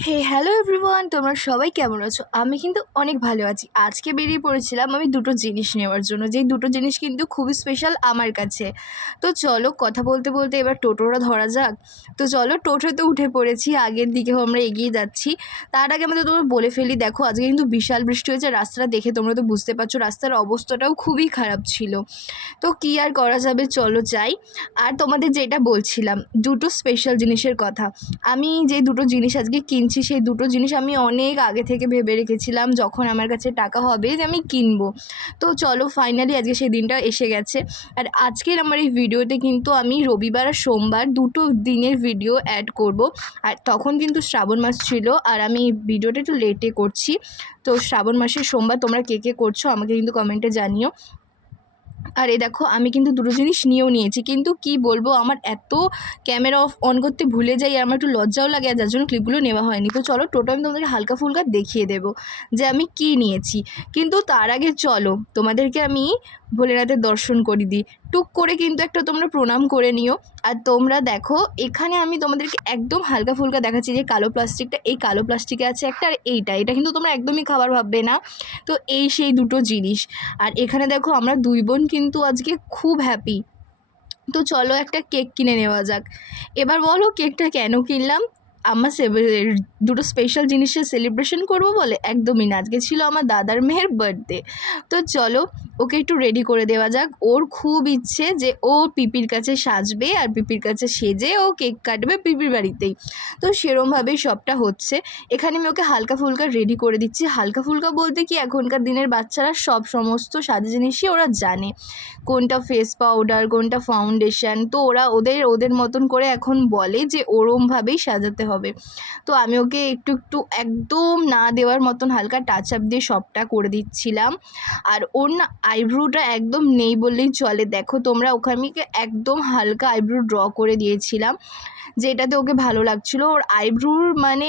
হে hello everyone তোমরা সবাই কেমন আছো? আমি কিন্তু অনেক ভালো আছি। আজকে বেরিয়ে পড়েছিলাম আমি দুটো জিনিস নেওয়ার জন্য। যেই দুটো জিনিস কিন্তু খুবই স্পেশাল আমার কাছে। তো চলো কথা বলতে বলতে এবার টোটোটা ধরা যাক। তো চলো টোটোতে উঠে পড়েছি, আগের দিকেও আমরা এগিয়ে যাচ্ছি। তার আগে আমাদের তোমরা বলে ফেলি, দেখো আজকে কিন্তু বিশাল বৃষ্টি হয়েছে, রাস্তাটা দেখে তোমরা তো বুঝতে পারছ, রাস্তার অবস্থাটাও খুবই খারাপ ছিল। তো কী আর করা যাবে? চলো যাই। আর তোমাদের যেটা বলছিলাম, দুটো স্পেশাল জিনিসের কথা। আমি যে দুটো জিনিস আজকে কিনছি, সেই দুটো জিনিস আমি অনেক আগে থেকে ভেবে রেখেছিলাম যখন আমার কাছে টাকা হবে যে আমি কিনবো। তো চলো ফাইনালি আজকে সেই দিনটা এসে গেছে। আর আজকের আমার এই ভিডিওতে কিন্তু আমি রবিবার আর সোমবার দুটো দিনের ভিডিও অ্যাড করব। আর তখন কিন্তু শ্রাবণ মাস ছিল আর আমি ভিডিওটা একটু লেটে করছি। তো শ্রাবণ মাসের সোমবার তোমরা কে কে করছ আমাকে কিন্তু কমেন্টে জানিও। আর এই দেখো, আমি কিন্তু দুটো জিনিস নিয়েও নিয়েছি, কিন্তু কি বলব, আমার এত ক্যামেরা অফ অন করতে ভুলে যাই, আর আমার একটু লজ্জাও লাগে, আর যার জন্য ক্লিপগুলো নেওয়া হয়নি। তো চলো, টোটো আমি তোমাদেরকে হালকা ফুলকা দেখিয়ে দেব যে আমি কি নিয়েছি। কিন্তু তার আগে চলো, তোমাদেরকে আমি ভোলেনাথের দর্শন করি দিই। টুক করে কিন্তু একটা তোমরা প্রণাম করে নিও। আর তোমরা দেখো, এখানে আমি তোমাদেরকে একদম হালকা ফুলকা দেখাচ্ছি যে কালো প্লাস্টিকটা এই কালো প্লাস্টিকে আছে একটা আর এইটা। এটা কিন্তু তোমরা একদমই খাবার ভাববে না। তো এই সেই দুটো জিনিস। আর এখানে দেখো, আমরা দুই বোন কিন্তু আজকে খুব হ্যাপি তো চলো একটা কেক কিনে নেওয়া যাক। এবার বলো কেকটা কেন কিনলাম? আমার দুটো স্পেশাল জিনিসের সেলিব্রেশন করব বলে একদমই না। আজকে ছিল আমার দাদার মেয়ের বার্থডে তো চলো, ওকে একটু রেডি করে দেওয়া যাক। ওর খুব ইচ্ছে যে ও পিপির কাছে সাজবে আর পিপির কাছে সেজে ও কেক কাটবে পিপির বাড়িতেই। তো সেরমভাবেই সবটা হচ্ছে। এখানে আমি ওকে হালকা ফুলকা রেডি করে দিচ্ছি। হালকা ফুলকা বলতে কি, এখনকার দিনের বাচ্চারা সব সমস্ত সাজা জিনিসই ওরা জানে। কোনটা ফেস পাউডার কোনটা ফাউন্ডেশন তো ওরা ওদের ওদের মতন করে এখন বলে যে ওরমভাবেই সাজাতে হবে। তো আমি ওকে একটু একটু একদম না দেওয়ার মতন হালকা টাচ আপ দিয়ে সবটা করে দিচ্ছিলাম। আর ওর না আইব্রোটা একদম নেই বললেই চলে। দেখো তোমরা ওখানে আমি একদম হালকা আইব্রো ড্র করে দিয়েছিলাম, যেটাতে ওকে ভালো লাগছিল। ওর আইব্রোর মানে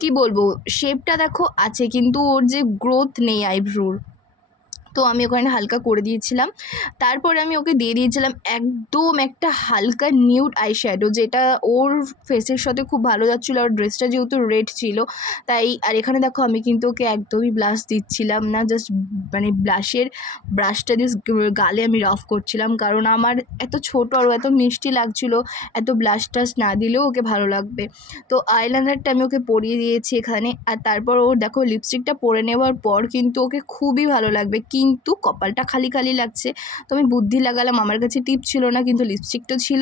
কি বলব শেপটা দেখো আছে, কিন্তু ওর যে গ্রোথ নেই আইব্রোর তো আমি ওখানে হালকা করে দিয়েছিলাম। তারপরে আমি ওকে দিয়ে দিয়েছিলাম একদম একটা হালকা নিউড আই শ্যাডো যেটা ওর ফেসের সাথে খুব ভালো যাচ্ছিল আর ড্রেসটা যেহেতু রেড ছিল, তাই আর এখানে দেখো আমি কিন্তু ওকে একদমই ব্লাশ দিচ্ছিলাম না জাস্ট মানে ব্লাশের ব্রাশটা দিয়ে গালে আমি রাফ করছিলাম কারণ আমার এত ছোট আর এত মিষ্টি লাগছিল, এত ব্লাশ টাশ না দিলেও ওকে ভালো লাগবে। তো আইলাইনারটা আমি ওকে পরিয়ে দিয়েছি এখানে, আর তারপর ওর দেখো লিপস্টিকটা পরে নেওয়ার পর কিন্তু ওকে খুবই ভালো লাগবে কিন্তু কপালটা খালি খালি লাগছে। তো আমি বুদ্ধি লাগালাম, আমার কাছে টিপ ছিল না, কিন্তু লিপস্টিকটা ছিল।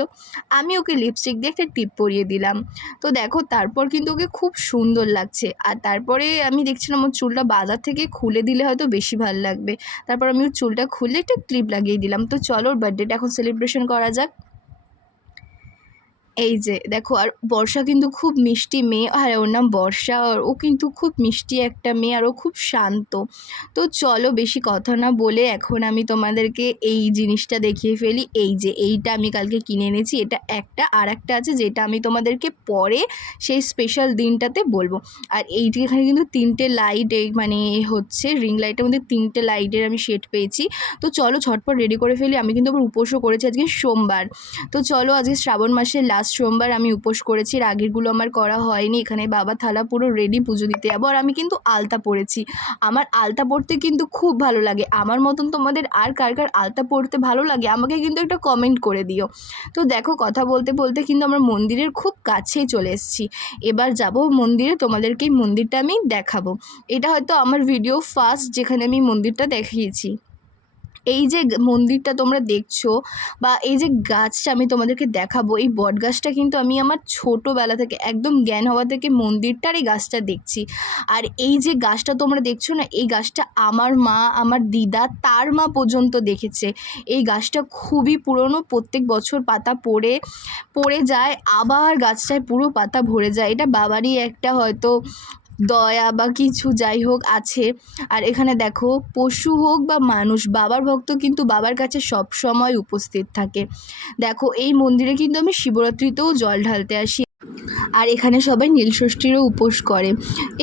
আমি ওকে লিপস্টিক দিয়ে একটা টিপ পরিয়ে দিলাম। তো দেখো, তারপর কিন্তু ওকে খুব সুন্দর লাগছে। আর তারপরে আমি দেখছিলাম ওর চুলটা বাজার থেকে খুলে দিলে হয়তো বেশি ভালো লাগবে। তারপর আমি ওর চুলটা খুলে একটা ক্লিপ লাগিয়ে দিলাম। তো চলো ওর বার্থডেটা এখন সেলিব্রেশন করা যাক। এই যে, দেখো, আর বর্ষা কিন্তু খুব মিষ্টি মেয়ে, আর ওর নাম বর্ষা, আর ও কিন্তু খুব মিষ্টি একটা মেয়ে, আর ও খুব শান্ত। তো চলো, বেশি কথা না বলে এখন আমি তোমাদেরকে এই জিনিসটা দেখিয়ে ফেলি। এই যে, এইটা আমি কালকে কিনে এনেছি, এটা একটা, আর একটা আছে যেটা আমি তোমাদেরকে পরে সেই স্পেশাল দিনটাতে বলব। আর এইটি এখানে কিন্তু তিনটে লাইট এই মানে হচ্ছে রিং লাইটের মধ্যে তিনটে লাইটের আমি শেড পেয়েছি। তো চলো, ঝটপট রেডি করে ফেলি। আমি কিন্তু আবার উপোসও করেছি আজকে সোমবার। তো চলো, আজকে শ্রাবণ মাসের লাস্ট সোমবার আমি উপোস করেছি, এর আগেরগুলো আমার করা হয়নি, এখানে বাবা থালা পুরো রেডি পুজো দিতে যাব, আর আমি কিন্তু আলতা পরেছি। আমার আলতা পরতে কিন্তু খুব ভালো লাগে। আমার মতন তোমাদের আর কার কার আলতা পরতে ভালো লাগে, আমাকে কিন্তু একটা কমেন্ট করে দিও। তো দেখো, কথা বলতে বলতে কিন্তু আমরা মন্দিরের খুব কাছেই চলে এসেছি। এবার যাব মন্দিরে, তোমাদেরকে মন্দিরটা আমি দেখাবো। এটা হয়তো আমার ভিডিও ফার্স্ট যেখানে আমি মন্দিরটা দেখিয়েছি। এই যে মন্দিরটা তোমরা দেখছ বা এই যে গাছটা আমি তোমাদেরকে দেখাবো, এই বট গাছটা কিন্তু আমি আমার ছোটোবেলা থেকে একদম জ্ঞান হওয়া থেকে মন্দিরটার এই গাছটা দেখছি। আর এই যে গাছটা তোমরা দেখছ না, এই গাছটা আমার মা, আমার দিদা, তার মা পর্যন্ত দেখেছে। এই গাছটা খুবই পুরনো, প্রত্যেক বছর পাতা পড়ে পড়ে যায়, আবার গাছটায় পুরো পাতা ভরে যায়। এটা বাবারই একটা হয়তো দয়া বা কিছু যাই হোক আছে। আর এখানে দেখো, পশু হোক বা মানুষ, বাবার ভক্ত কিন্তু বাবার কাছে সব সময় উপস্থিত থাকে। দেখো, এই মন্দিরে কিন্তু আমি শিবরাত্রিতেও জল ঢালতে আসি। আর এখানে সবাই নীলষষ্ঠীরও উপোস করে।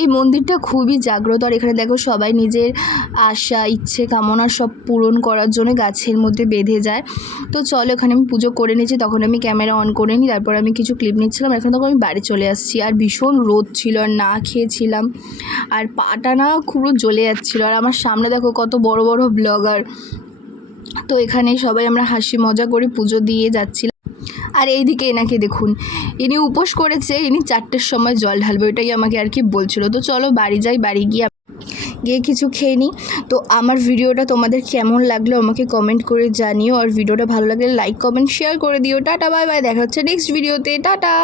এই মন্দিরটা খুবই জাগ্রত। আর এখানে দেখো সবাই নিজের আশা, ইচ্ছে, কামনা সব পূরণ করার জন্য গাছের মধ্যে বেঁধে যায়। তো চলো এখানে আমি পুজো করে নিয়েছি। তখন আমি ক্যামেরা অন করে নিই। তারপর আমি কিছু ক্লিপ নিচ্ছিলাম। এখন তখন আমি বাড়ি চলে আসছি। আর ভীষণ রোদ ছিল আর না খেয়েছিলাম। আর পাটা না খুব জ্বলে যাচ্ছিল। আর আমার সামনে দেখো কত বড় বড় ব্লগার তো এখানে সবাই আমরা হাসি মজা করে পুজো দিয়ে যাচ্ছিলাম। আর এইদিকে এনাকে দেখুন। ইনি উপোস করেছে, ইনি চারটের সময় জল ঢালবে, ওইটাই আমাকে আর কি বলছিল। তো চলো বাড়ি যাই, বাড়ি গিয়ে গিয়ে কিছু খেয়ে নিই। তো আমার ভিডিওটা তোমাদের কেমন লাগল আমাকে কমেন্ট করে জানিও। আর ভিডিওটা ভালো লাগলে লাইক কমেন্ট শেয়ার করে দিও। টাটা বাই বাই দেখা হচ্ছে নেক্সট ভিডিওতে টাটা!